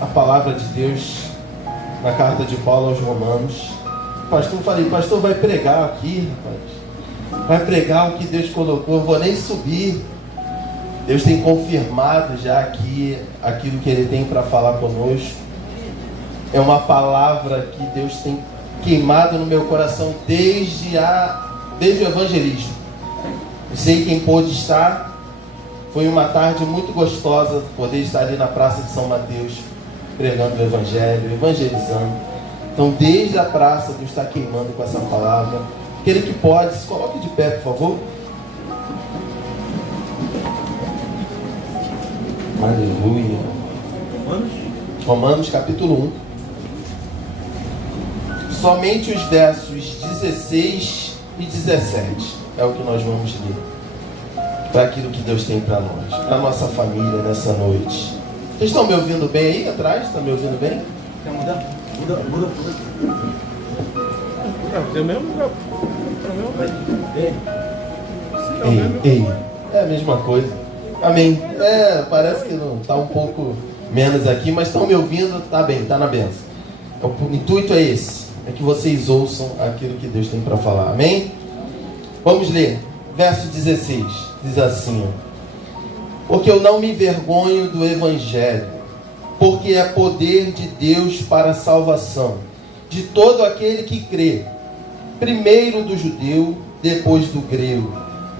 a palavra de Deus na carta de Paulo aos Romanos. Pastor, falei, pastor, vai pregar aqui, rapaz. Vai pregar o que Deus colocou, eu vou nem subir. Deus tem confirmado já aqui aquilo que Ele tem para falar conosco. É uma palavra que Deus tem queimado no meu coração desde o evangelismo. Eu sei quem pôde estar. Foi uma tarde muito gostosa poder estar ali na Praça de São Mateus, pregando o Evangelho, evangelizando. Então, desde a praça, Deus está queimando com essa palavra. Aquele que pode, se coloque de pé, por favor. Aleluia. Romanos capítulo 1. Somente os versos 16 e 17 é o que nós vamos ler. Para aquilo que Deus tem para nós, para a nossa família nessa noite. Vocês estão me ouvindo bem aí atrás? Estão me ouvindo bem? Quer mudar? Muda. É o mesmo lugar. Ei. É a mesma coisa. Amém. Parece que não está um pouco menos aqui, mas estão me ouvindo, tá bem, está na benção. O intuito é esse, é que vocês ouçam aquilo que Deus tem para falar. Amém? Vamos ler. Verso 16, diz assim: porque eu não me envergonho do Evangelho, porque é poder de Deus para a salvação de todo aquele que crê, primeiro do judeu, depois do grego,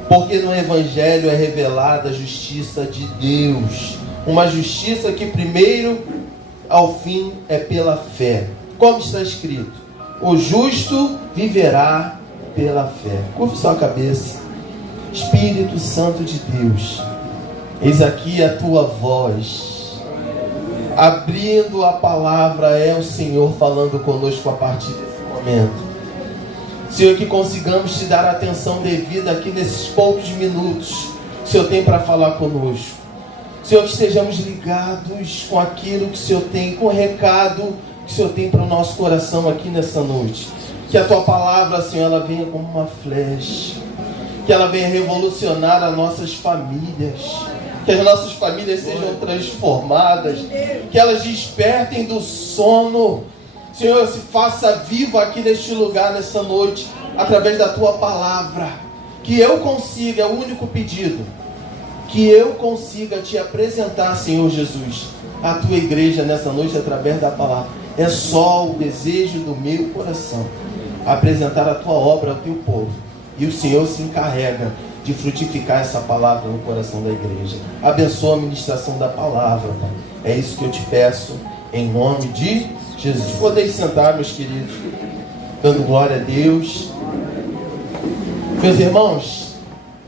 porque no Evangelho é revelada a justiça de Deus, uma justiça que primeiro ao fim é pela fé, como está escrito: o justo viverá pela fé. Curva sua cabeça. Espírito Santo de Deus, eis aqui a tua voz, abrindo a palavra, é o Senhor falando conosco a partir desse momento. Senhor, que consigamos te dar a atenção devida aqui nesses poucos minutos que o Senhor tem para falar conosco. Senhor, que estejamos ligados com aquilo que o Senhor tem, com o recado que o Senhor tem para o nosso coração aqui nessa noite. Que a tua palavra, Senhor, ela venha como uma flecha, que ela venha revolucionar as nossas famílias, que as nossas famílias sejam transformadas, que elas despertem do sono. Senhor, se faça vivo aqui neste lugar, nessa noite, através da tua palavra. Que eu consiga, é o único pedido, que eu consiga te apresentar, Senhor Jesus, a tua igreja nessa noite através da palavra. É só o desejo do meu coração, apresentar a tua obra ao teu povo. E o Senhor se encarrega de frutificar essa palavra no coração da igreja. Abençoa a ministração da palavra, Pai. É isso que eu te peço, em nome de Jesus. Podem sentar, meus queridos, dando glória a Deus. Meus irmãos,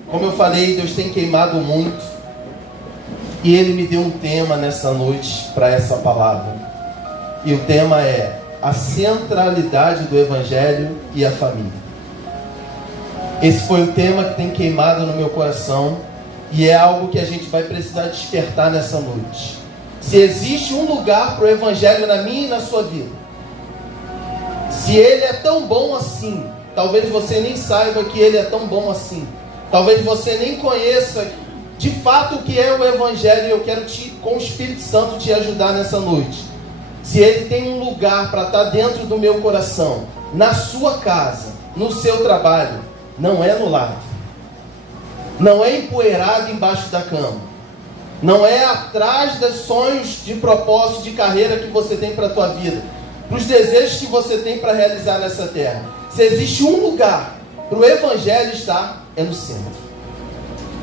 como eu falei, Deus tem queimado muito. E Ele me deu um tema nessa noite para essa palavra. E o tema é a centralidade do Evangelho e a família. Esse foi o tema que tem queimado no meu coração e é algo que a gente vai precisar despertar nessa noite. Se existe um lugar para o Evangelho na minha e na sua vida, se ele é tão bom assim, talvez você nem saiba que ele é tão bom assim, talvez você nem conheça de fato o que é o Evangelho, e eu quero com o Espírito Santo te ajudar nessa noite. Se ele tem um lugar para estar dentro do meu coração, na sua casa, no seu trabalho, não é no lado, não é empoeirado embaixo da cama, não é atrás dos sonhos de propósito de carreira que você tem para a tua vida, para os desejos que você tem para realizar nessa terra. Se existe um lugar para o Evangelho estar, é no centro.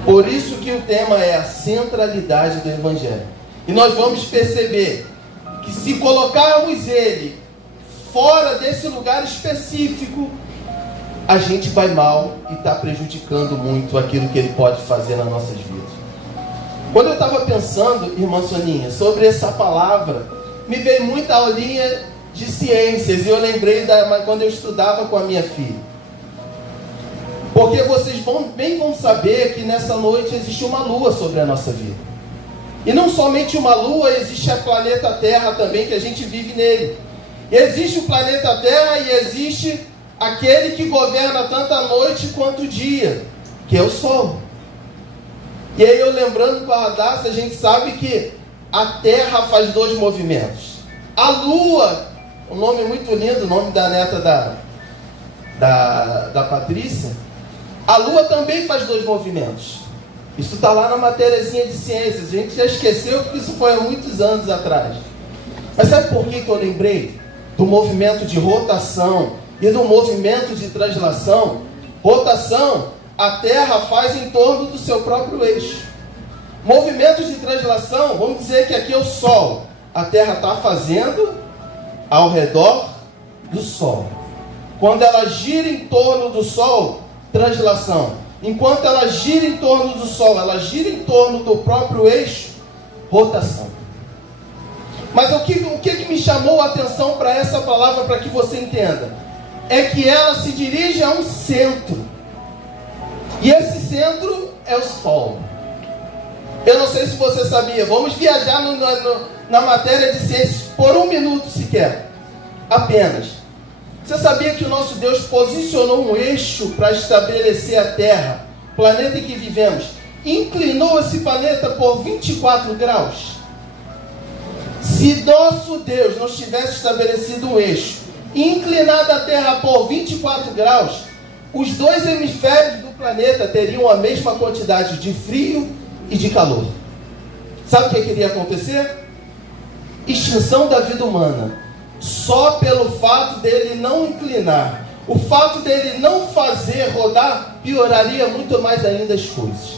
Por isso que o tema é a centralidade do Evangelho. E nós vamos perceber que se colocarmos ele fora desse lugar específico, a gente vai mal e está prejudicando muito aquilo que ele pode fazer nas nossas vidas. Quando eu estava pensando, irmã Soninha, sobre essa palavra, me veio muita aulinha de ciências, e eu lembrei quando eu estudava com a minha filha. Porque vocês vão saber que nessa noite existe uma lua sobre a nossa vida. E não somente uma lua, existe a planeta Terra também, que a gente vive nele. Existe o planeta Terra e existe aquele que governa tanto a noite quanto o dia, que é o Sol. E aí eu lembrando com a Radassa, a gente sabe que a terra faz dois movimentos. A lua, um nome muito lindo, o nome da neta da Patrícia, a lua também faz dois movimentos. Isso está lá na matériazinha de ciências. A gente já esqueceu que isso foi há muitos anos atrás. Mas sabe por que eu lembrei do movimento de rotação e do movimento de translação? Rotação, a Terra faz em torno do seu próprio eixo. Movimentos de translação, vamos dizer que aqui é o Sol. A Terra está fazendo ao redor do Sol. Quando ela gira em torno do Sol, translação. Enquanto ela gira em torno do Sol, ela gira em torno do próprio eixo, rotação. Mas o que me chamou a atenção para essa palavra, para que você entenda, é que ela se dirige a um centro. E esse centro é o Sol. Eu não sei se você sabia, vamos viajar na matéria de ciências por um minuto sequer, apenas. Você sabia que o nosso Deus posicionou um eixo para estabelecer a Terra, planeta em que vivemos, inclinou esse planeta por 24 graus? Se nosso Deus não tivesse estabelecido um eixo, inclinado a Terra por 24 graus, os dois hemisférios do planeta teriam a mesma quantidade de frio e de calor. Sabe o que iria acontecer? Extinção da vida humana. Só pelo fato dele não inclinar, o fato dele não fazer rodar, pioraria muito mais ainda as coisas.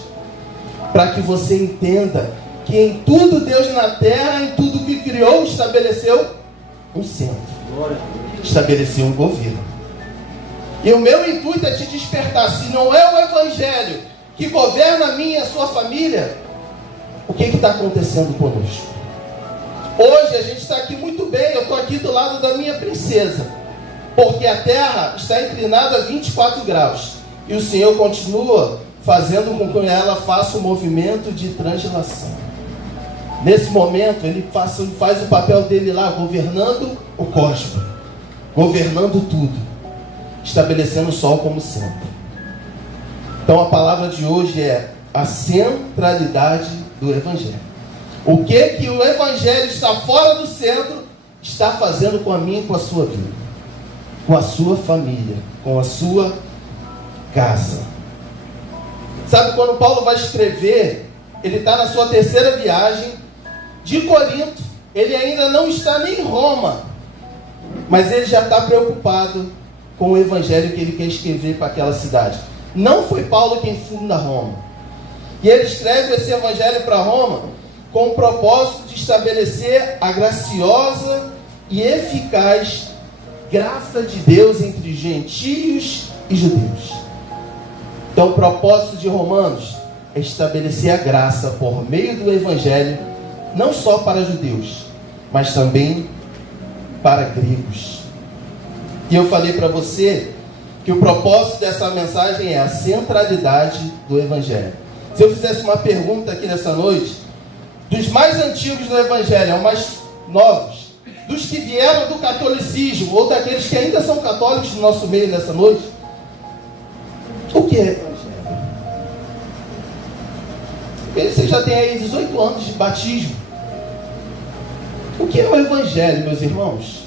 Para que você entenda que em tudo Deus na terra, em tudo que criou, estabeleceu um centro, estabeleceu um governo. E o meu intuito é te despertar. Se não é o Evangelho que governa a minha e a sua família, o que está acontecendo conosco? Hoje a gente está aqui muito bem, eu estou aqui do lado da minha princesa, porque a terra está inclinada a 24 graus, e o Senhor continua fazendo com que ela faça o movimento de translação. Nesse momento ele faz o papel dele lá, governando o cosmos, governando tudo, estabelecendo o Sol como centro. Então a palavra de hoje é a centralidade do Evangelho. O que o Evangelho está fora do centro está fazendo com a minha e com a sua vida, com a sua família, com a sua casa. Sabe, quando Paulo vai escrever, ele está na sua terceira viagem de Corinto, ele ainda não está nem em Roma, mas ele já está preocupado com o Evangelho que ele quer escrever para aquela cidade. Não foi Paulo quem funda Roma, e ele escreve esse Evangelho para Roma com o propósito de estabelecer a graciosa e eficaz graça de Deus entre gentios e judeus. Então o propósito de Romanos é estabelecer a graça por meio do Evangelho, não só para judeus, mas também para gregos. E eu falei para você que o propósito dessa mensagem é a centralidade do Evangelho. Se eu fizesse uma pergunta aqui nessa noite, dos mais antigos do Evangelho aos mais novos, dos que vieram do catolicismo, ou daqueles que ainda são católicos no nosso meio nessa noite, o que é Evangelho? Você já tem aí 18 anos de batismo. O que é o Evangelho, meus irmãos?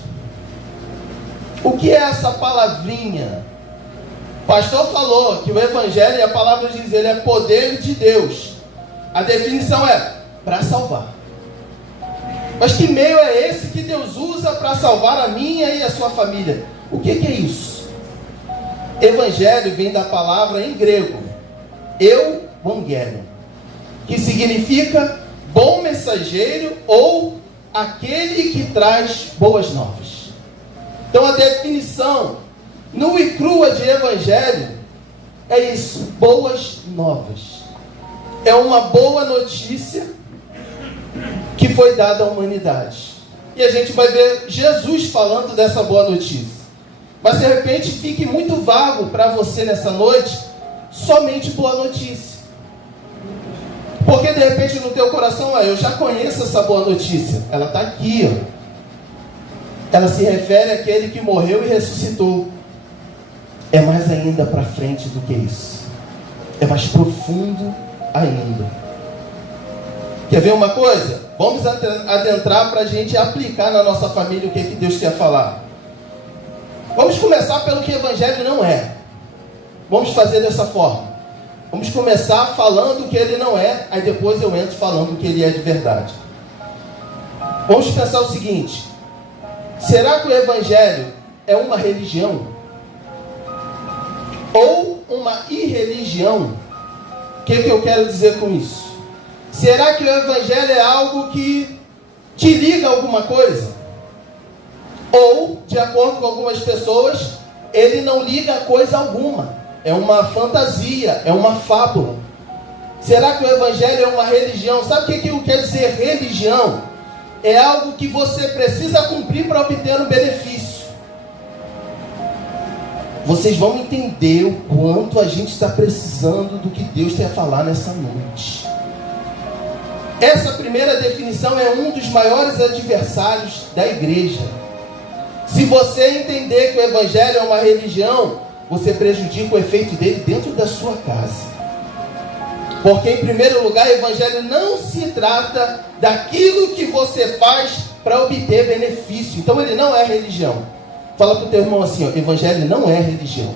O que é essa palavrinha? O pastor falou que o Evangelho, e a palavra diz, ele é poder de Deus. A definição é para salvar. Mas que meio é esse que Deus usa para salvar a minha e a sua família? O que é isso? Evangelho vem da palavra em grego euangelion, que significa bom mensageiro ou aquele que traz boas novas. Então a definição nua e crua de Evangelho é isso: boas novas. É uma boa notícia que foi dada à humanidade. E a gente vai ver Jesus falando dessa boa notícia. Mas de repente fique muito vago para você nessa noite somente boa notícia. Porque de repente no teu coração, eu já conheço essa boa notícia. Ela está aqui, ó. Ela se refere àquele que morreu e ressuscitou. É mais ainda para frente do que isso. É mais profundo ainda. Quer ver uma coisa? vamos adentrar para a gente aplicar na nossa família o que Deus quer falar. Vamos começar pelo que o Evangelho não é. Vamos fazer dessa forma. Vamos começar falando o que ele não é, aí depois eu entro falando o que ele é de verdade. Vamos pensar o seguinte: será que o Evangelho é uma religião? Ou uma irreligião? O que eu quero dizer com isso? Será que o Evangelho é algo que te liga a alguma coisa? Ou, de acordo com algumas pessoas, ele não liga a coisa alguma. É uma fantasia, é uma fábula. Será que o Evangelho é uma religião? Sabe o que quer dizer religião? É algo que você precisa cumprir para obter um benefício. Vocês vão entender o quanto a gente está precisando do que Deus tem a falar nessa noite. Essa primeira definição é um dos maiores adversários da igreja. Se você entender que o Evangelho é uma religião, você prejudica o efeito dele dentro da sua casa. Porque, em primeiro lugar, o Evangelho não se trata daquilo que você faz para obter benefício. Então, ele não é religião. Fala para o teu irmão assim, ó: Evangelho não é religião.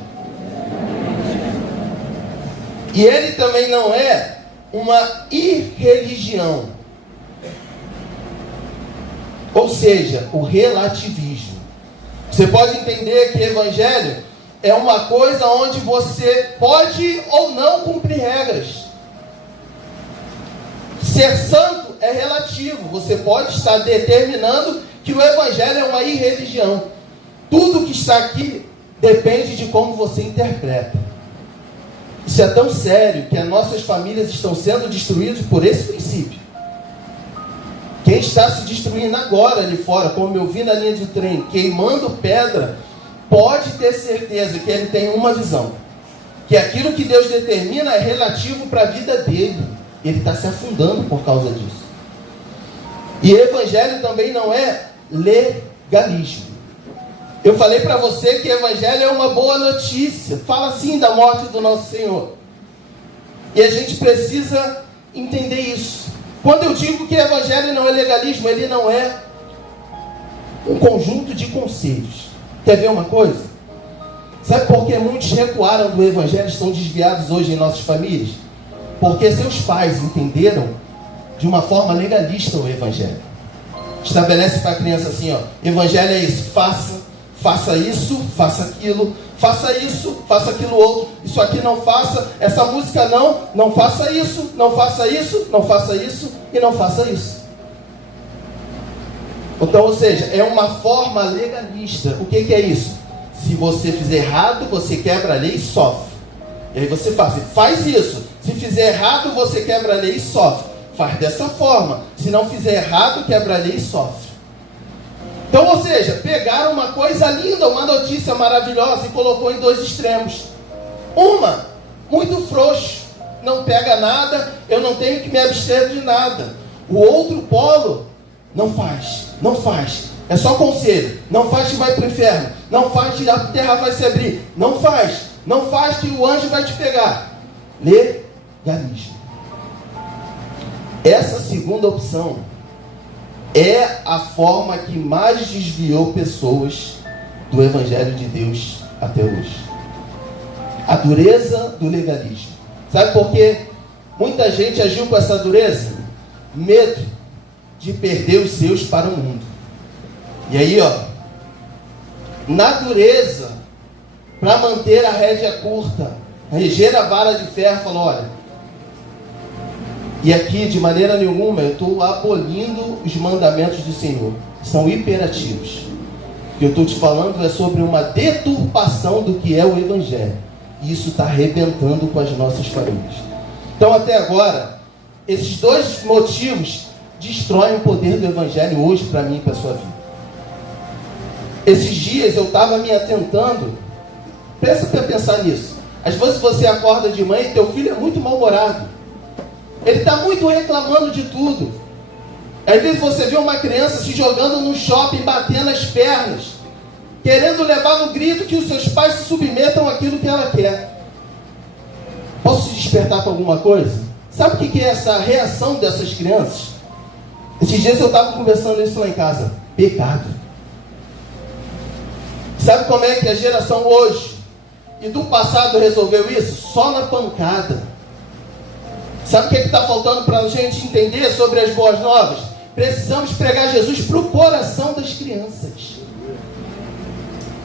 E ele também não é uma irreligião. Ou seja, o relativismo. Você pode entender que Evangelho é uma coisa onde você pode ou não cumprir regras. Ser santo é relativo. Você pode estar determinando que o Evangelho é uma irreligião. Tudo que está aqui depende de como você interpreta. Isso é tão sério que as nossas famílias estão sendo destruídas por esse princípio. Quem está se destruindo agora ali fora, como eu vi na linha de trem, queimando pedra, pode ter certeza que ele tem uma visão. Que aquilo que Deus determina é relativo para a vida dele. Ele está se afundando por causa disso. E Evangelho também não é legalismo. Eu falei para você que Evangelho é uma boa notícia. Fala assim da morte do nosso Senhor. E a gente precisa entender isso. Quando eu digo que Evangelho não é legalismo, ele não é um conjunto de conselhos. Quer ver uma coisa? Sabe por que muitos recuaram do Evangelho e estão desviados hoje em nossas famílias? Porque seus pais entenderam de uma forma legalista o Evangelho. Estabelece para a criança assim, ó: Evangelho é isso, faça isso, faça aquilo, faça isso, faça aquilo outro, isso aqui não faça, essa música não faça isso, não faça isso, não faça isso e não faça isso. Então, ou seja, é uma forma legalista. O que é isso? Se você fizer errado, você quebra a lei e sofre. E aí você faz isso. Se fizer errado, você quebra a lei e sofre. Faz dessa forma. Se não fizer errado, quebra a lei e sofre. Então, ou seja, pegaram uma coisa linda, uma notícia maravilhosa e colocou em dois extremos. Uma, muito frouxo, não pega nada, eu não tenho que me abster de nada. O outro polo, não faz, é só conselho, não faz que vai para o inferno, não faz que a terra vai se abrir, não faz que o anjo vai te pegar. Legalismo. Essa segunda opção é a forma que mais desviou pessoas do Evangelho de Deus até hoje. A dureza do legalismo. Sabe por quê? Muita gente agiu com essa dureza? Medo de perder os seus para o mundo. E aí, ó, na dureza, para manter a rédea curta, reger a vara de ferro, falou: olha, e aqui, de maneira nenhuma, eu estou abolindo os mandamentos do Senhor. São imperativos. O que eu estou te falando é sobre uma deturpação do que é o Evangelho. E isso está arrebentando com as nossas famílias. Então, até agora, esses dois motivos destroem o poder do Evangelho hoje para mim e para a sua vida. Esses dias eu estava me atentando. Pensa para pensar nisso. Às vezes você acorda de manhã e teu filho é muito mal-humorado. Ele está muito reclamando de tudo. Às vezes você vê uma criança se jogando no shopping, batendo as pernas, querendo levar no grito que os seus pais se submetam àquilo que ela quer. Posso te despertar com alguma coisa? Sabe o que é essa reação dessas crianças? Esses dias eu estava conversando isso lá em casa. Pecado. Sabe como é que a geração hoje e do passado resolveu isso? Só na pancada. Sabe o que está faltando para a gente entender sobre as boas novas? Precisamos pregar Jesus para o coração das crianças.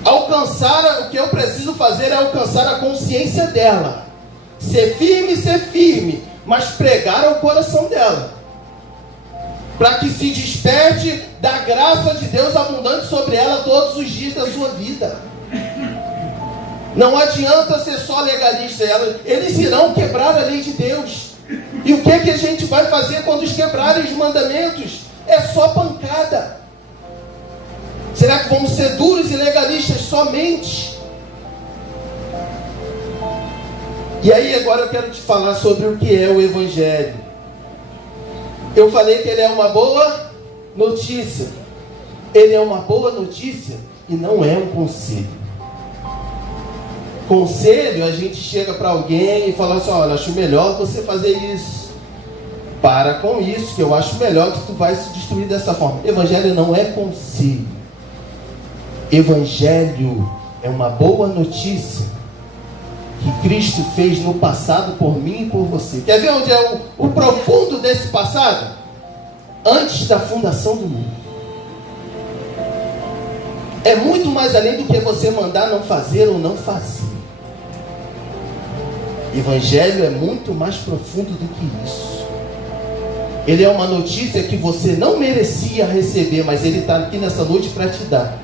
O que eu preciso fazer é alcançar a consciência dela. Ser firme, mas pregar ao coração dela. Para que se desperte da graça de Deus abundante sobre ela todos os dias da sua vida. Não adianta ser só legalista. Eles irão quebrar a lei de Deus. E o que é que a gente vai fazer quando eles quebrarem os mandamentos? É só pancada. Será que vamos ser duros e legalistas somente? E aí agora eu quero te falar sobre o que é o Evangelho. Eu falei que ele é uma boa notícia. Ele é uma boa notícia e não é um conselho. Conselho, a gente chega para alguém e fala assim: olha, acho melhor você fazer isso. Para com isso, que eu acho melhor que tu vai se destruir dessa forma. Evangelho não é conselho. Evangelho é uma boa notícia que Cristo fez no passado por mim e por você. Quer ver onde é o profundo desse passado? Antes da fundação do mundo. É muito mais além do que você mandar não fazer ou não fazer. Evangelho é muito mais profundo do que isso. Ele é uma notícia que você não merecia receber, mas ele está aqui nessa noite para te dar.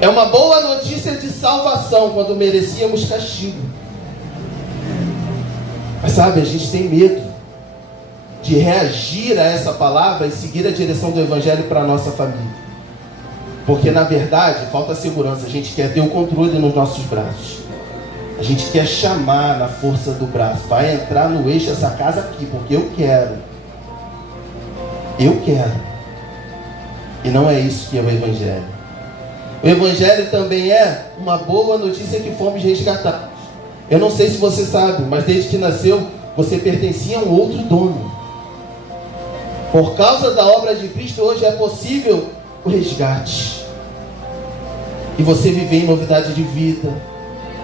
É uma boa notícia de salvação quando merecíamos castigo. Mas sabe, a gente tem medo de reagir a essa palavra e seguir a direção do Evangelho para a nossa família. Porque na verdade falta segurança. A gente quer ter o controle nos nossos braços. A gente quer chamar na força do braço. Vai entrar no eixo essa casa aqui, porque eu quero. Eu quero. E não é isso que é o Evangelho. O Evangelho também é uma boa notícia que fomos resgatados. Eu não sei se você sabe, mas desde que nasceu, você pertencia a um outro dono. Por causa da obra de Cristo, hoje é possível o resgate. E você viver em novidade de vida.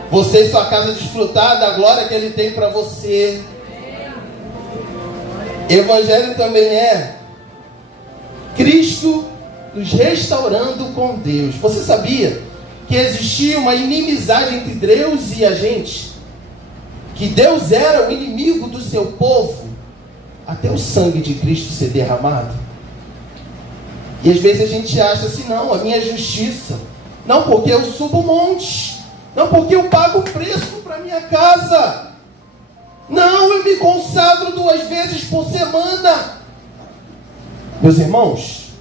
Você e sua casa desfrutar da glória que Ele tem para você. Evangelho também é Cristo nos restaurando com Deus. Você sabia que existia uma inimizade entre Deus e a gente? Que Deus era o inimigo do seu povo até o sangue de Cristo ser derramado? E às vezes a gente acha assim: não, a minha justiça, não porque eu subo montes, não porque eu pago preço para minha casa, não, eu me consagro 2 vezes por semana. Meus irmãos,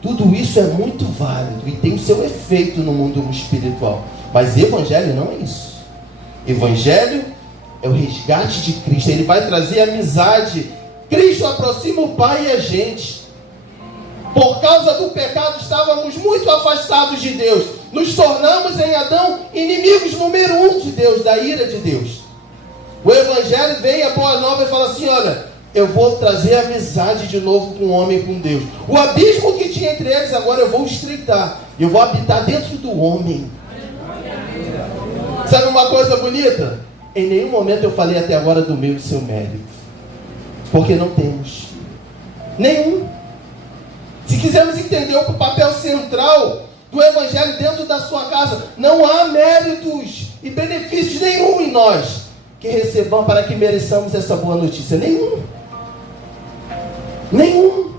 tudo isso é muito válido e tem o seu efeito no mundo espiritual. Mas Evangelho não é isso. Evangelho é o resgate de Cristo. Ele vai trazer amizade. Cristo aproxima o Pai e a gente. Por causa do pecado estávamos muito afastados de Deus. Nos tornamos em Adão inimigos número 1 de Deus, da ira de Deus. O Evangelho vem, a boa nova, e fala assim: olha, eu vou trazer amizade de novo com o homem e com Deus. O abismo que tinha entre eles, agora eu vou estreitar. Eu vou habitar dentro do homem. Sabe uma coisa bonita? Em nenhum momento eu falei até agora do meu e do seu mérito. Porque não temos. Nenhum. Se quisermos entender o papel central do Evangelho dentro da sua casa, não há méritos e benefícios nenhum em nós que recebam para que mereçamos essa boa notícia. Nenhum. Nenhum.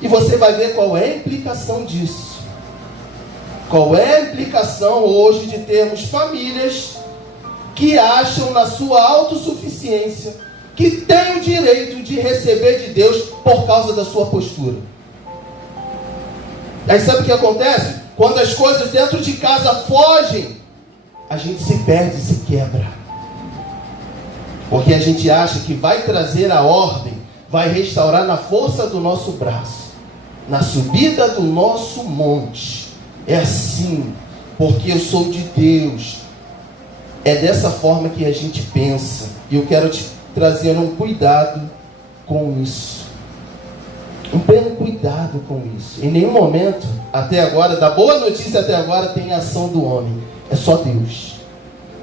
E você vai ver qual é a implicação disso. Qual é a implicação hoje de termos famílias que acham na sua autossuficiência que tem o direito de receber de Deus por causa da sua postura. Aí sabe o que acontece? Quando as coisas dentro de casa fogem, a gente se perde, se quebra. Porque a gente acha que vai trazer a ordem, vai restaurar na força do nosso braço, na subida do nosso monte. É assim, porque eu sou de Deus. É dessa forma que a gente pensa. E eu quero te trazer um cuidado com isso. Tenha cuidado com isso. Em nenhum momento, até agora, da boa notícia até agora, tem ação do homem. É só Deus.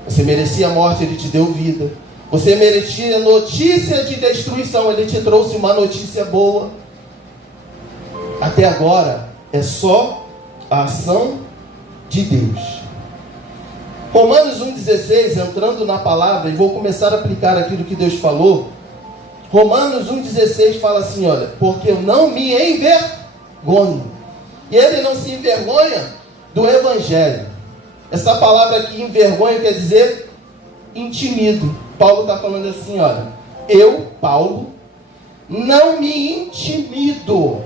Você merecia a morte, Ele te deu vida. Você merecia notícia de destruição, Ele te trouxe uma notícia boa. Até agora, é só a ação de Deus. Romanos 1,16, entrando na palavra, e vou começar a aplicar aquilo que Deus falou. Romanos 1,16 fala assim, olha, porque eu não me envergonho. E ele não se envergonha do Evangelho. Essa palavra aqui, envergonho, quer dizer intimido. Paulo está falando assim, olha, eu, Paulo, não me intimido.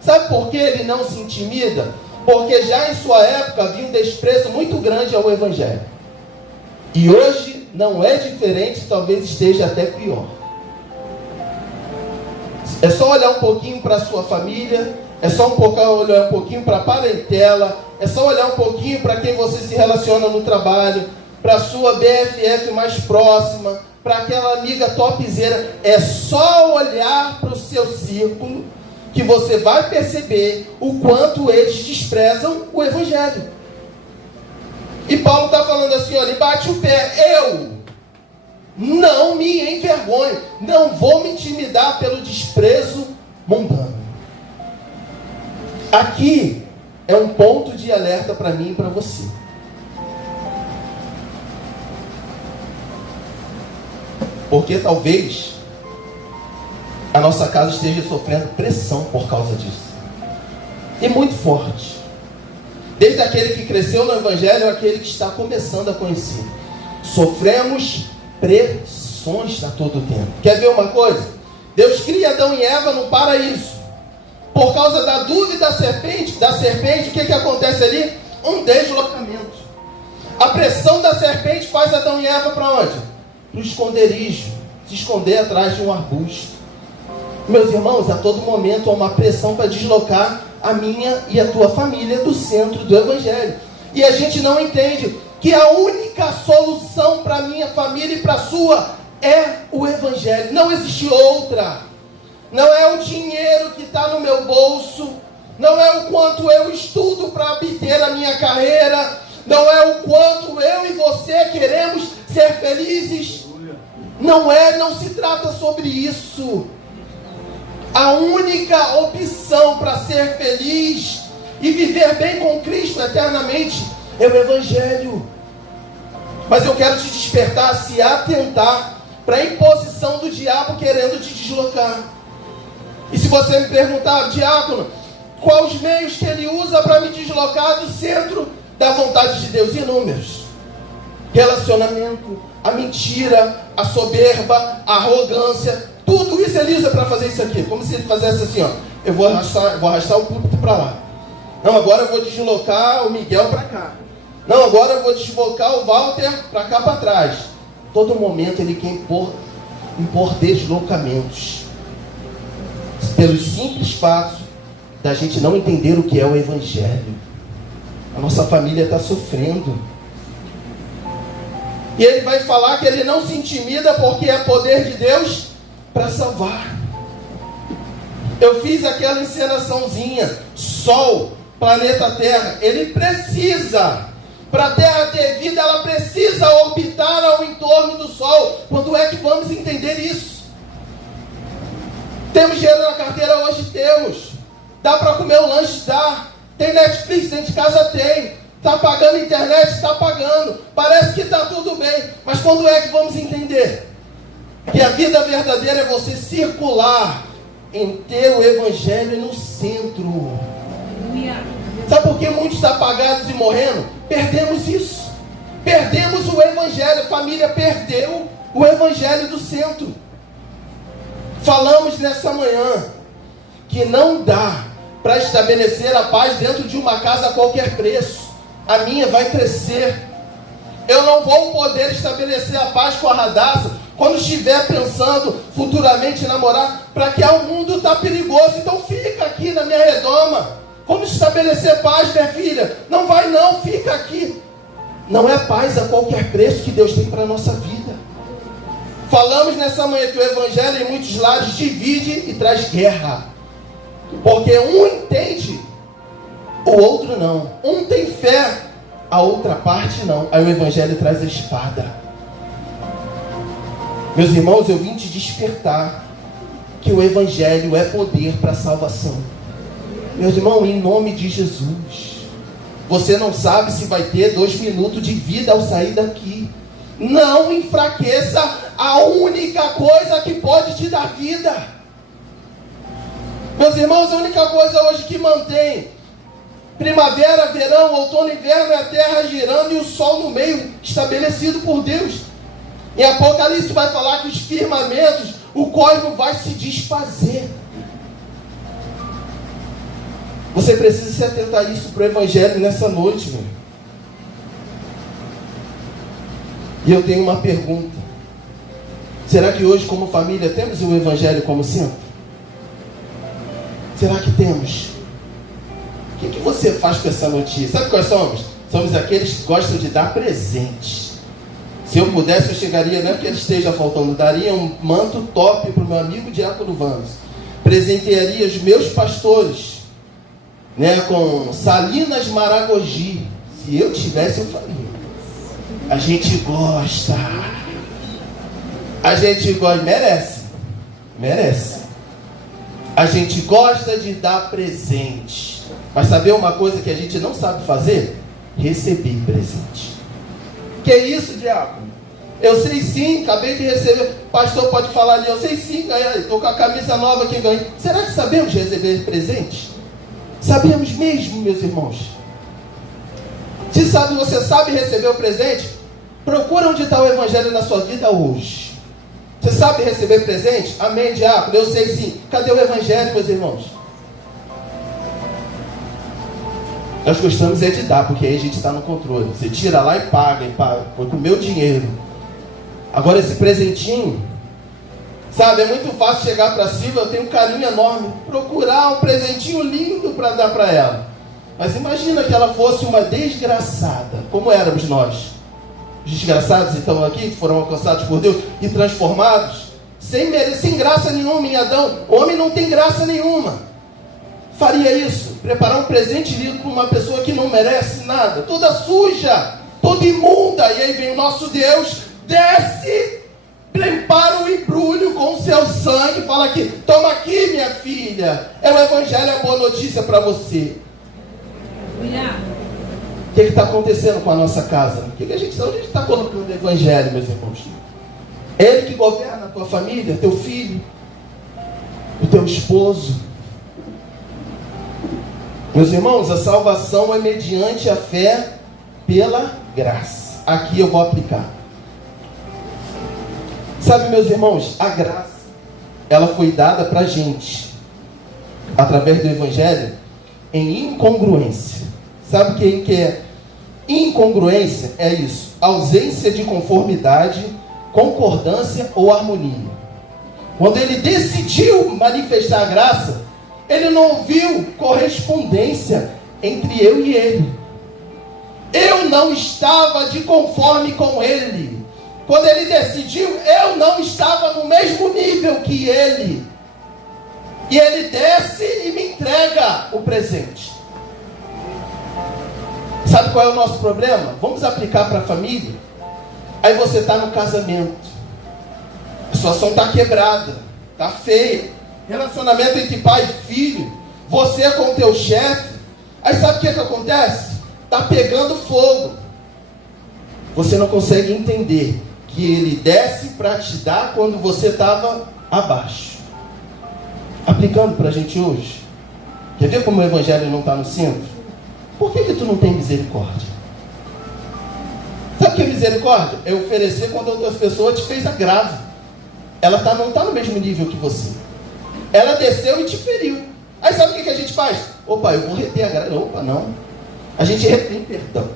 Sabe por que ele não se intimida? Porque já em sua época havia um desprezo muito grande ao Evangelho. E hoje não é diferente, talvez esteja até pior. É só olhar um pouquinho para a sua família, é só olhar um pouquinho para a parentela, é só olhar um pouquinho para quem você se relaciona no trabalho, para a sua BFF mais próxima, para aquela amiga topzera. É só olhar para o seu círculo que você vai perceber o quanto eles desprezam o Evangelho. E Paulo está falando assim, olha, bate o pé, eu não me envergonho, não vou me intimidar pelo desprezo mundano. Aqui é um ponto de alerta para mim e para você. Porque talvez a nossa casa esteja sofrendo pressão por causa disso. E muito forte. Desde aquele que cresceu no Evangelho, aquele que está começando a conhecer. Sofremos pressões a todo tempo. Quer ver uma coisa? Deus cria Adão e Eva no paraíso. Por causa da dúvida da serpente, o que acontece ali? Um deslocamento. A pressão da serpente faz Adão e Eva para onde? Para o esconderijo. Se esconder atrás de um arbusto. Meus irmãos, a todo momento há uma pressão para deslocar a minha e a tua família do centro do Evangelho. E a gente não entende que a única solução para a minha família e para a sua é o Evangelho. Não existe outra. Não é o dinheiro que está no meu bolso. Não é o quanto eu estudo para obter a minha carreira. Não é o quanto eu e você queremos ser felizes. Não se trata sobre isso. A única opção para ser feliz e viver bem com Cristo eternamente é o Evangelho. Mas eu quero te despertar a se atentar para a imposição do diabo querendo te deslocar. E se você me perguntar, diácono, quais os meios que ele usa para me deslocar do centro da vontade de Deus? Inúmeros. Relacionamento, a mentira, a soberba, a arrogância, tudo isso ele usa para fazer isso aqui. Como se ele fizesse assim, ó, eu vou arrastar o púlpito para lá. Não, agora eu vou deslocar o Miguel para cá. Não, agora eu vou deslocar o Walter para cá para trás. Todo momento ele quer impor deslocamentos. Pelos simples fatos da gente não entender o que é o Evangelho. A nossa família está sofrendo. E ele vai falar que ele não se intimida porque é poder de Deus para salvar. Eu fiz aquela encenaçãozinha. Sol, planeta Terra, ele precisa, para a Terra ter vida, ela precisa orbitar ao entorno do Sol. Quando é que vamos entender isso? Temos dinheiro na carteira hoje? Temos. Dá para comer o lanche? Dá. Tem Netflix dentro de casa? Tem. Está pagando internet? Está pagando. Parece que está tudo bem. Mas quando é que vamos entender que a vida verdadeira é você circular em ter o Evangelho no centro? Sabe por que muitos estão apagados e morrendo? Perdemos isso. Perdemos o Evangelho. A família perdeu o Evangelho do centro. Falamos nessa manhã que não dá para estabelecer a paz dentro de uma casa a qualquer preço. A minha vai crescer. Eu não vou poder estabelecer a paz com a Radassa quando estiver pensando futuramente em namorar, para que o mundo está perigoso. Então fica aqui na minha redoma. Como estabelecer paz, minha filha? Não vai não, fica aqui. Não é paz a qualquer preço que Deus tem para a nossa vida. Falamos nessa manhã que o Evangelho em muitos lares divide e traz guerra. Porque um entende, o outro não. Um tem fé, a outra parte não. Aí o Evangelho traz a espada. Meus irmãos, eu vim te despertar que o Evangelho é poder para a salvação. Meus irmãos, em nome de Jesus, você não sabe se vai ter 2 minutos de vida ao sair daqui. Não enfraqueça a única coisa que pode te dar vida. Meus irmãos, a única coisa hoje que mantém primavera, verão, outono, inverno é a terra girando e o sol no meio, estabelecido por Deus. Em Apocalipse vai falar que os firmamentos, o cosmos vai se desfazer. Você precisa se atentar a isso para o Evangelho nessa noite, meu. E eu tenho uma pergunta. Será que hoje, como família, temos o Evangelho como centro? Será que temos? O que você faz com essa notícia? Sabe quais somos? Somos aqueles que gostam de dar presentes. Se eu pudesse, eu chegaria, não é que ele esteja faltando, daria um manto top para o meu amigo Diácono Vamos. Presentearia os meus pastores, né, com Salinas Maragogi. Se eu tivesse, eu faria. A gente gosta. A gente gosta. Merece. A gente gosta de dar presente. Mas saber uma coisa que a gente não sabe fazer? Receber presente. Que isso, diácono? Eu sei sim, acabei de receber. Pastor pode falar ali, eu sei sim, estou com a camisa nova que ganhei. Será que sabemos receber presente? Sabemos mesmo, meus irmãos. Se sabe, você sabe receber o presente, procura onde está o Evangelho na sua vida hoje. Você sabe receber presente? Amém, diácono? Eu sei sim. Cadê o Evangelho, meus irmãos? Nós gostamos é de dar, porque aí a gente está no controle. Você tira lá e paga, foi com o meu dinheiro. Agora esse presentinho, sabe, é muito fácil chegar para a Silvia, eu tenho um carinho enorme, procurar um presentinho lindo para dar para ela. Mas imagina que ela fosse uma desgraçada, como éramos nós. Os desgraçados então aqui, que foram alcançados por Deus e transformados, sem graça nenhuma em Adão. O homem não tem graça nenhuma. Faria isso, preparar um presente lindo para uma pessoa que não merece nada, toda suja, toda imunda, e aí vem o nosso Deus, desce, prepara o embrulho com o seu sangue, fala aqui, toma aqui minha filha, é o Evangelho, é a boa notícia para você. O que está acontecendo com a nossa casa? Onde a gente está colocando o Evangelho, meus irmãos? É Ele que governa a tua família, teu filho, o teu esposo. Meus irmãos, a salvação é mediante a fé pela graça. Aqui eu vou aplicar. Sabe, meus irmãos, a graça, ela foi dada para a gente, através do Evangelho, em incongruência. Sabe o que é incongruência? É isso, ausência de conformidade, concordância ou harmonia. Quando ele decidiu manifestar a graça, ele não viu correspondência entre eu e ele. Eu não estava de conforme com ele. Quando ele decidiu, eu não estava no mesmo nível que ele. E ele desce e me entrega o presente. Sabe qual é o nosso problema? Vamos aplicar para a família. Aí você está no casamento. A situação está quebrada, está feia. Relacionamento entre pai e filho, você com o teu chefe. Aí sabe o que acontece? Está pegando fogo. Você não consegue entender que ele desce para te dar quando você estava abaixo. Aplicando para a gente hoje. Quer ver como o Evangelho não está no centro? Por que tu não tem misericórdia? Sabe o que é misericórdia? É oferecer quando outra pessoa te fez agravo. Ela não está no mesmo nível que você. Ela desceu e te feriu. Aí sabe o que a gente faz? Opa, eu vou reter a graça. Opa, não. A gente retém perdão.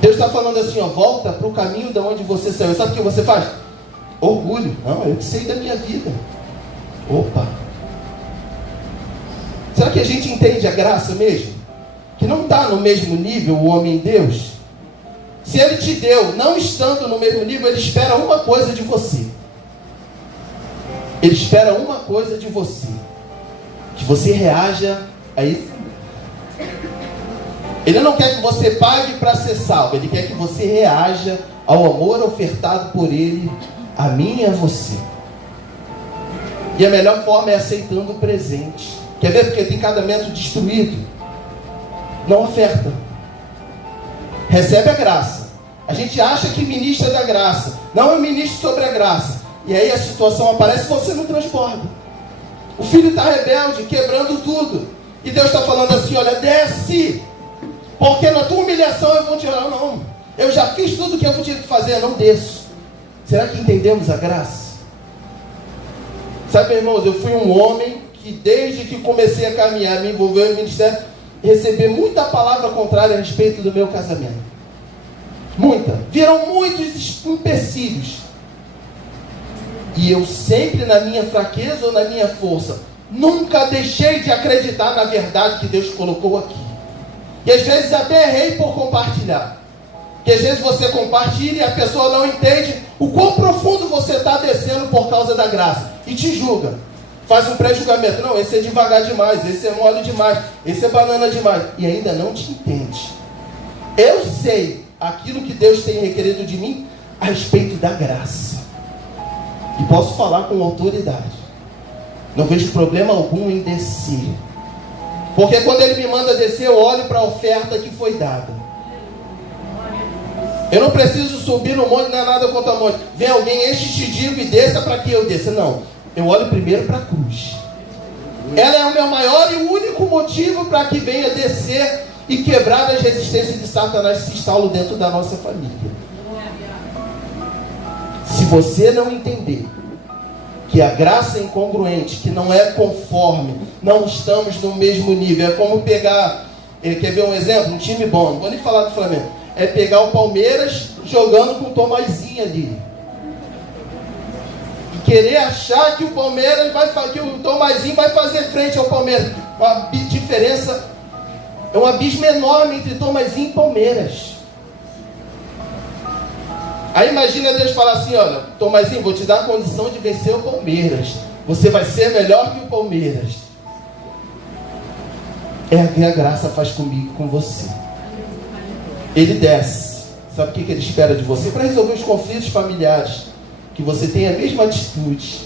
Deus está falando assim, ó, volta para o caminho de onde você saiu. Sabe o que você faz? Orgulho. Não, eu que sei da minha vida. Opa. Será que a gente entende a graça mesmo? Que não está no mesmo nível o homem e Deus? Se ele te deu, não estando no mesmo nível, ele espera uma coisa de você. Ele espera uma coisa de você. Que você reaja a isso. Ele não quer que você pague para ser salvo. Ele quer que você reaja ao amor ofertado por Ele a mim e a você. E a melhor forma é aceitando o presente. Quer ver? Porque tem casamento destruído. Não oferta. Recebe a graça. A gente acha que ministra da graça. Não é ministro sobre a graça. E aí a situação aparece e você não transborda. O filho está rebelde, quebrando tudo. E Deus está falando assim, olha, desce. Porque na tua humilhação eu vou tirar. Não, eu já fiz tudo o que eu tinha que fazer, eu não desço. Será que entendemos a graça? Sabe, irmãos, eu fui um homem que desde que comecei a caminhar, me envolver no ministério, recebi muita palavra contrária a respeito do meu casamento. Muita. Viram muitos empecilhos. E eu sempre, na minha fraqueza ou na minha força, nunca deixei de acreditar na verdade que Deus colocou aqui. E às vezes até errei por compartilhar. Porque às vezes você compartilha e a pessoa não entende o quão profundo você está descendo por causa da graça. E te julga. Faz um pré-julgamento. Não, esse é devagar demais, esse é mole demais, esse é banana demais. E ainda não te entende. Eu sei aquilo que Deus tem requerido de mim a respeito da graça. E posso falar com autoridade. Não vejo problema algum em descer. Porque quando Ele me manda descer, eu olho para a oferta que foi dada. Eu não preciso subir no monte, não é nada contra o monte. Vem alguém, enche te digo e desça para que eu desça. Não, eu olho primeiro para a cruz. Ela é o meu maior e único motivo para que venha descer e quebrar as resistências de Satanás se instalam dentro da nossa família. Se você não entender que a graça é incongruente, que não é conforme, não estamos no mesmo nível, é como pegar, quer ver um exemplo? Um time bom, não vou nem falar do Flamengo, é pegar o Palmeiras jogando com o Tomazinho ali e querer achar que o Palmeiras que o Tomazinho vai fazer frente ao Palmeiras. Uma diferença, é um abismo enorme entre Tomazinho e Palmeiras. Aí imagina Deus falar assim, olha, Tomazinho, vou te dar a condição de vencer o Palmeiras. Você vai ser melhor que o Palmeiras. É o que a graça faz comigo, com você. Ele desce. Sabe o que Ele espera de você? Para resolver os conflitos familiares. Que você tenha a mesma atitude.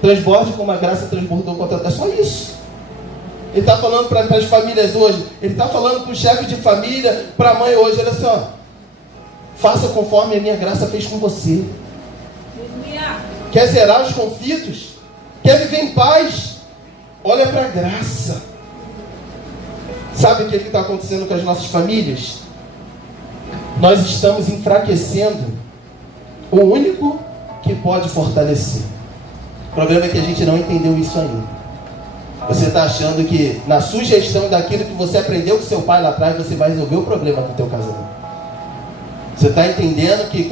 Transborde como a graça transbordou contra. É só isso. Ele está falando para as famílias hoje. Ele está falando para o chefe de família, para a mãe hoje. Olha só. Faça conforme a minha graça fez com você. Quer zerar os conflitos? Quer viver em paz? Olha para a graça. Sabe o que está acontecendo com as nossas famílias? Nós estamos enfraquecendo o único que pode fortalecer. O problema é que a gente não entendeu isso ainda. Você está achando que na sugestão daquilo que você aprendeu com seu pai lá atrás, você vai resolver o problema do teu casamento. Você está entendendo que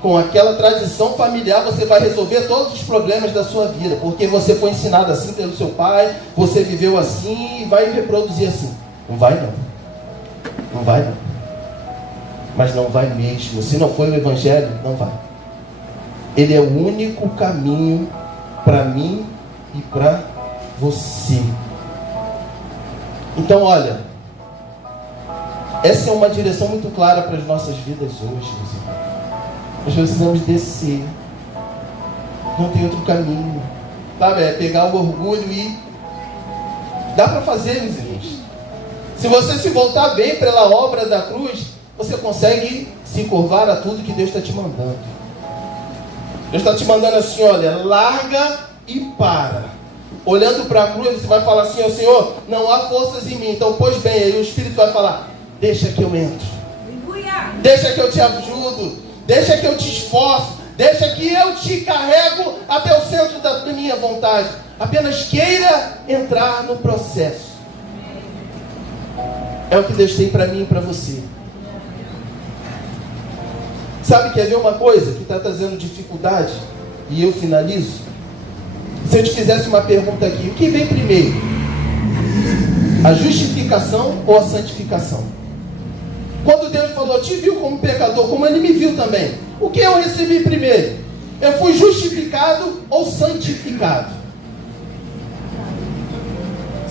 com aquela tradição familiar você vai resolver todos os problemas da sua vida, porque você foi ensinado assim pelo seu pai, você viveu assim e vai reproduzir assim. Não vai não. Não vai não. Mas não vai mesmo. Se não for o Evangelho, não vai. Ele é o único caminho para mim e para você. Então olha, essa é uma direção muito clara para as nossas vidas hoje, meus irmãos. Nós precisamos descer. Não tem outro caminho. Sabe? É pegar o orgulho e... Dá para fazer, meus irmãos. Se você se voltar bem pela obra da cruz, você consegue se curvar a tudo que Deus está te mandando. Deus está te mandando assim, olha, larga e para. Olhando para a cruz, você vai falar assim, ó Senhor, não há forças em mim. Então, pois bem, aí o Espírito vai falar, deixa que eu entro. Deixa que eu te ajudo. Deixa que eu te esforço. Deixa que eu te carrego até o centro da minha vontade. Apenas queira entrar no processo. É o que Deus tem para mim e para você. Sabe, quer ver uma coisa que está trazendo dificuldade? E eu finalizo. Se eu te fizesse uma pergunta aqui, o que vem primeiro? A justificação ou a santificação? Quando Deus falou, te viu como pecador, como Ele me viu também, o que eu recebi primeiro? Eu fui justificado ou santificado?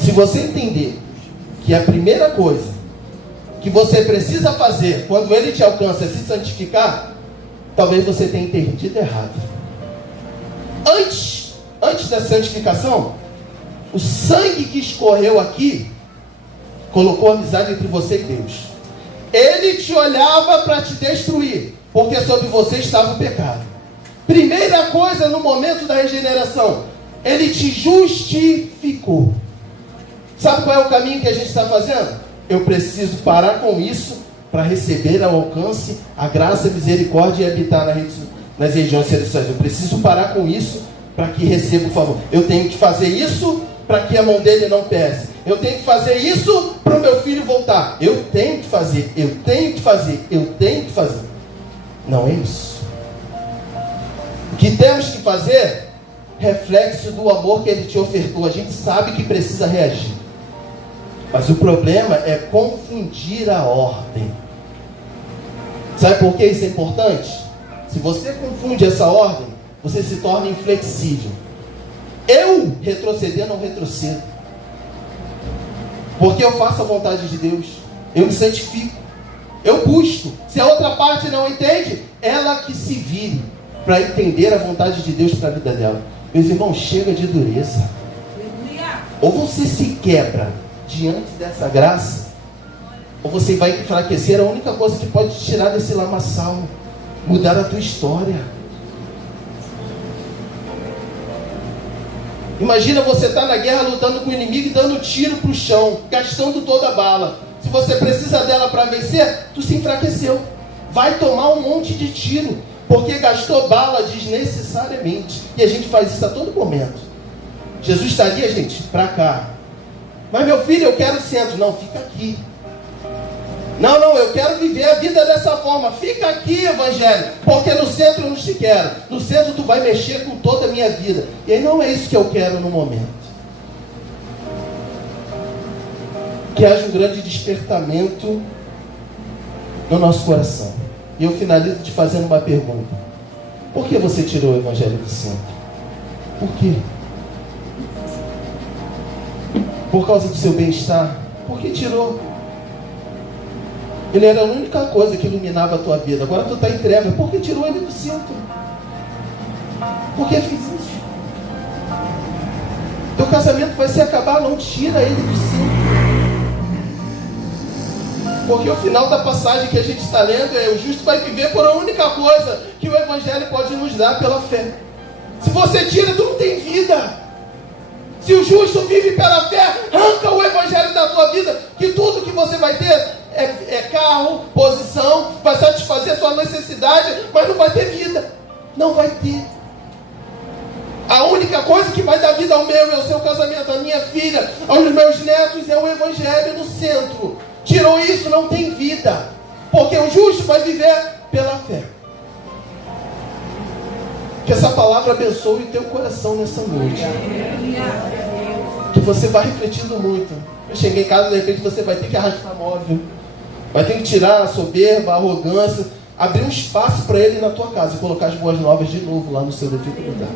Se você entender que a primeira coisa que você precisa fazer quando Ele te alcança é se santificar, talvez você tenha entendido errado. Antes da santificação, o sangue que escorreu aqui colocou amizade entre você e Deus. Ele te olhava para te destruir, porque sobre você estava o pecado. Primeira coisa no momento da regeneração, Ele te justificou. Sabe qual é o caminho que a gente está fazendo? Eu preciso parar com isso para receber ao alcance a graça, a misericórdia e habitar nas regiões celestiais. Eu preciso parar com isso para que receba o favor. Eu tenho que fazer isso para que a mão dele não pese. Eu tenho que fazer isso para o meu filho voltar. Eu tenho que fazer. Não é isso. O que temos que fazer, reflexo do amor que Ele te ofertou. A gente sabe que precisa reagir. Mas o problema é confundir a ordem. Sabe por que isso é importante? Se você confunde essa ordem, você se torna inflexível. Eu retroceder, não retrocedo. Porque eu faço a vontade de Deus. Eu me santifico. Eu busco. Se a outra parte não entende, ela que se vire para entender a vontade de Deus para a vida dela. Meus irmãos, chega de dureza. Ou você se quebra diante dessa graça, ou você vai enfraquecer. A única coisa que pode te tirar desse lamaçal, mudar a tua história. Imagina você estar na guerra lutando com o inimigo e dando tiro para o chão, gastando toda a bala. Se você precisa dela para vencer, tu se enfraqueceu. Vai tomar um monte de tiro, porque gastou bala desnecessariamente. E a gente faz isso a todo momento. Jesus estaria, gente, para cá. Mas meu filho, eu quero o centro. Não, fica aqui. Não, eu quero viver a vida dessa forma. Fica aqui, evangelho, porque no centro eu não te quero. No centro tu vai mexer com toda a minha vida. E aí não é isso que eu quero no momento. Que haja um grande despertamento no nosso coração. E eu finalizo te fazendo uma pergunta. Por que você tirou o evangelho do centro? Por quê? Por causa do seu bem-estar? Por que tirou? Ele era a única coisa que iluminava a tua vida. Agora tu está em trevas. Por que tirou ele do centro? Por que fez isso? Teu casamento vai se acabar. Não tira ele do centro. Porque o final da passagem que a gente está lendo é: o justo vai viver por a única coisa que o evangelho pode nos dar, pela fé. Se você tira, tu não tem vida. Se o justo vive pela fé, arranca o evangelho da tua vida, que tudo que você vai ter é carro, posição, vai satisfazer a sua necessidade, mas não vai ter vida. Não vai ter. A única coisa que vai dar vida ao meu e ao seu casamento, à minha filha, aos meus netos, é o evangelho no centro. Tirou isso, não tem vida. Porque o justo vai viver pela fé. Que essa palavra abençoe o teu coração nessa noite. Que você vai refletindo muito. Eu cheguei em casa, de repente você vai ter que arrastar móvel. Vai ter que tirar a soberba, a arrogância, abrir um espaço para ele na tua casa e colocar as boas novas de novo lá no seu devido lugar.